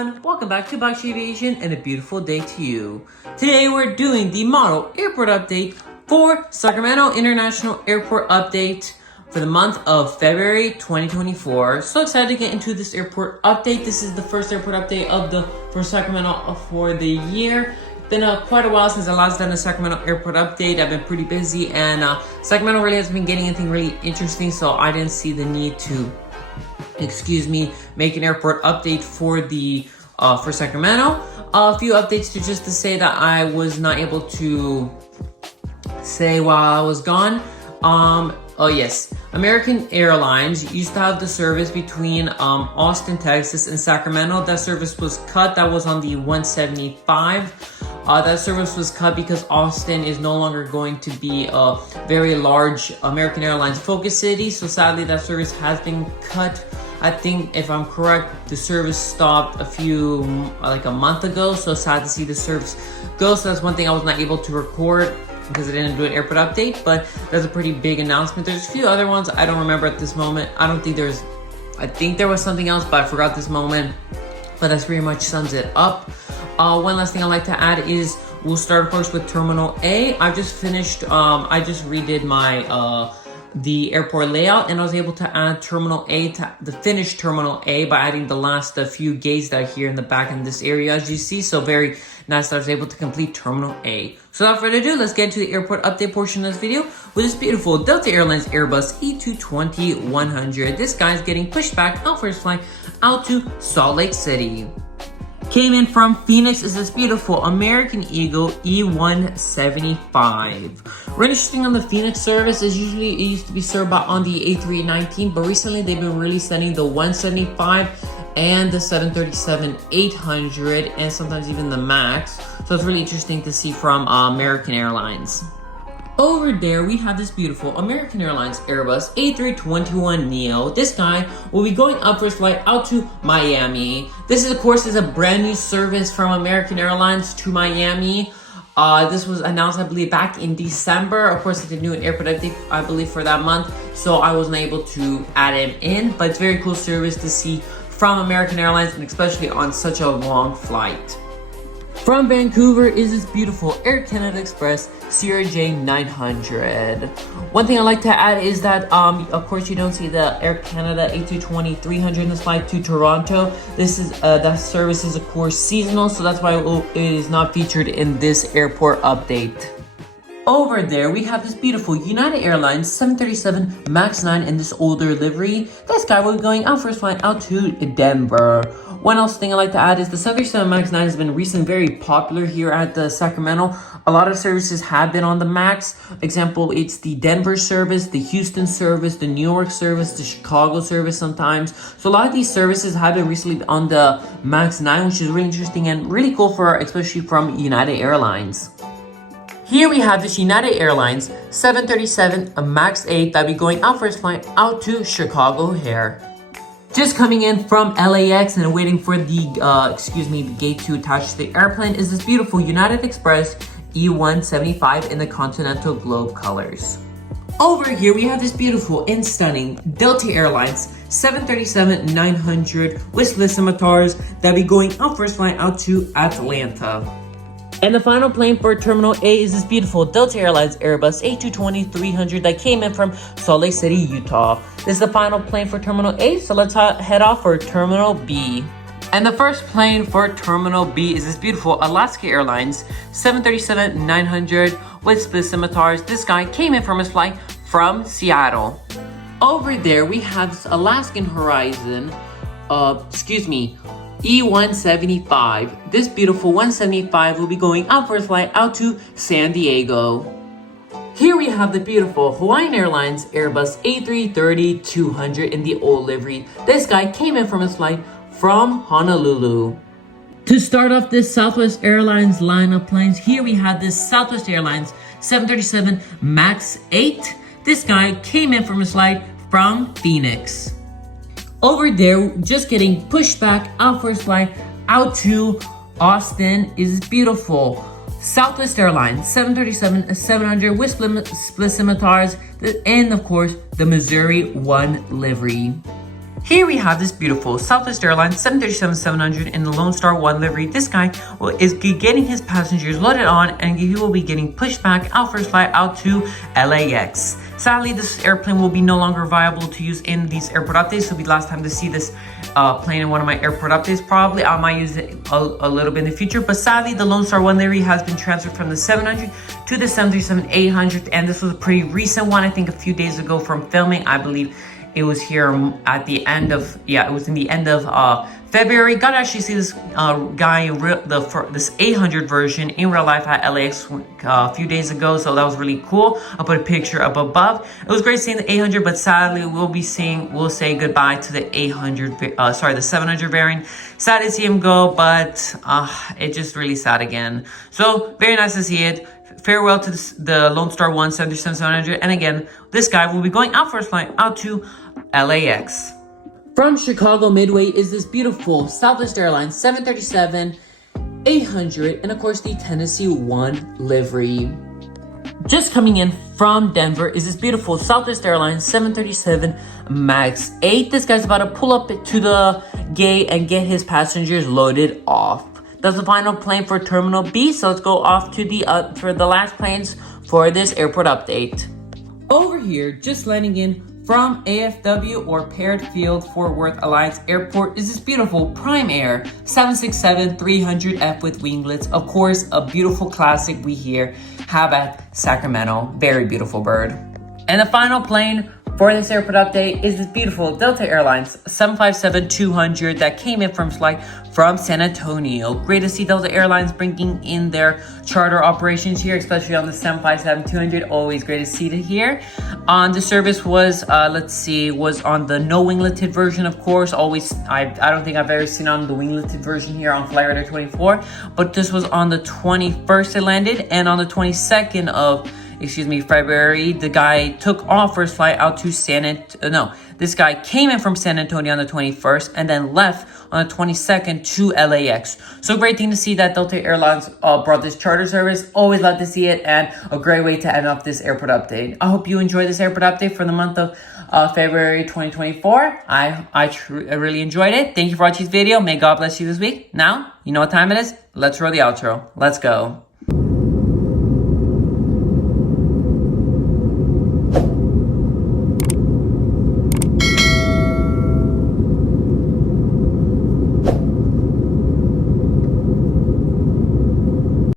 everyone, welcome back to Box Aviation and a beautiful day to you. Today we're doing the model airport update for Sacramento International Airport update for the month of February 2024. So excited to get into this airport update. This is the first airport update for Sacramento for the year. Been quite a while since I last done a Sacramento airport update. I've been pretty busy and Sacramento really hasn't been getting anything really interesting, so I didn't see the need to make an airport update for the for Sacramento. A few updates to say that I was not able to say while I was gone. Oh yes, American Airlines used to have the service between Austin, Texas and Sacramento. That service was cut. That was on the 175. That service was cut because Austin is no longer going to be a very large American Airlines focus city. So sadly, that service has been cut. I think, if I'm correct, the service stopped like a month ago. So sad to see the service go. So that's one thing I was not able to record because I didn't do an airport update. But that's a pretty big announcement. There's a few other ones I don't remember at this moment. I think there was something else, but I forgot this moment. But that pretty much sums it up. One last thing I'd like to add is we'll start, of course, with Terminal A. I just finished, I just redid my the airport layout, and I was able to add Terminal A to the finished Terminal A by adding the last few gates that are here in the back in this area, as you see. So very nice that I was able to complete Terminal A. So without further ado, let's get into the airport update portion of this video with this beautiful Delta Airlines Airbus A220-100. This guy's getting pushed back out for his flight out to Salt Lake City. Came in from Phoenix is this beautiful American Eagle E175. Really interesting on the Phoenix service is usually it used to be served on the A319, but recently they've been really sending the 175 and the 737-800 and sometimes even the MAX. So it's really interesting to see from American Airlines. Over there, we have this beautiful American Airlines Airbus A321neo. This guy will be going up for his flight out to Miami. This is, of course, a brand new service from American Airlines to Miami. This was announced, I believe, back in December. Of course, they did do an airport update, I believe, for that month, so I wasn't able to add him in. But it's a very cool service to see from American Airlines, and especially on such a long flight. From Vancouver is this beautiful Air Canada Express CRJ900. One thing I like to add is that, of course, you don't see the Air Canada A220-300 in this flight to Toronto. This is that service is, of course, seasonal, so that's why it is not featured in this airport update. Over there, we have this beautiful United Airlines 737 MAX 9 in this older livery. This guy will be going out for his flight out to Denver. One else thing I'd like to add is the 737 MAX 9 has been recently very popular here at the Sacramento. A lot of services have been on the MAX. Example, it's the Denver service, the Houston service, the New York service, the Chicago service sometimes. So a lot of these services have been recently on the MAX 9, which is really interesting and really cool especially from United Airlines. Here we have this United Airlines 737 MAX 8 that'll be going out for his flight out to Chicago O'Hare. Just coming in from LAX and waiting for the gate to attach to the airplane is this beautiful United Express E175 in the Continental Globe colors. Over here we have this beautiful and stunning Delta Airlines 737-900 with split scimitars that'll be going out for his flight out to Atlanta. And the final plane for Terminal A is this beautiful Delta Airlines Airbus A220-300 that came in from Salt Lake City, Utah. This is the final plane for Terminal A, so let's head off for Terminal B. And the first plane for Terminal B is this beautiful Alaska Airlines 737-900 with split scimitars. This guy came in from his flight from Seattle. Over there, we have this Alaskan Horizon, E175. This beautiful 175 will be going out for his flight out to San Diego. Here we have the beautiful Hawaiian Airlines Airbus A330-200 in the old livery. This guy came in from his flight from Honolulu. To start off this Southwest Airlines line of planes, here we have this Southwest Airlines 737 MAX 8. This guy came in from his flight from Phoenix. Over there, just getting pushed back out for his flight out to Austin is beautiful Southwest Airlines 737-700 with split scimitars and, of course, the Missouri 1 livery. Here we have this beautiful Southwest Airlines 737-700 in the Lone Star 1 livery. This guy is getting his passengers loaded on, and he will be getting pushed back out for his flight out to LAX. Sadly, this airplane will be no longer viable to use in these airport updates. This will be the last time to see this plane in one of my airport updates. Probably I might use it a little bit in the future, but sadly the Lone Star 1 livery has been transferred from the 700 to the 737-800, and this was a pretty recent one. I think a few days ago from filming. I believe it was here at the end of, it was in the end of February. Got to actually see this guy, this 800 version in real life at LAX a few days ago, so that was really cool. I'll put a picture up above. It was great seeing the 800, but sadly we'll say goodbye to the 700 variant. Sad to see him go, but it's just really sad again. So very nice to see it. Farewell to the Lone Star 1 737-700, and again, this guy will be going out for his flight out to LAX. From Chicago Midway is this beautiful Southwest Airlines 737-800, and of course the Tennessee 1 livery. Just coming in from Denver is this beautiful Southwest Airlines 737 MAX 8. This guy's about to pull up to the gate and get his passengers loaded off. That's the final plane for Terminal B, so let's go off to for the last planes for this airport update. Over here, just landing in from AFW or Paired Field Fort Worth Alliance Airport is this beautiful Prime Air 767-300F with winglets. Of course, a beautiful classic we here have at Sacramento. Very beautiful bird. And the final plane for this airport update is this beautiful Delta Airlines 757-200 that came in from San Antonio. Great to see Delta Airlines bringing in their charter operations here, especially on the 757-200. Always great to see it here. The service was, was on the no wingleted version, of course. I don't think I've ever seen on the wingleted version here on Flight Radar 24, but this was on the 21st it landed, and on the 22nd of February, the guy took off for his flight out to this guy came in from San Antonio on the 21st and then left on the 22nd to LAX. So great thing to see that Delta Airlines brought this charter service. Always love to see it, and a great way to end off this airport update. I hope you enjoyed this airport update for the month of February 2024. I really enjoyed it. Thank you for watching this video. May God bless you this week. Now, you know what time it is. Let's roll the outro. Let's go.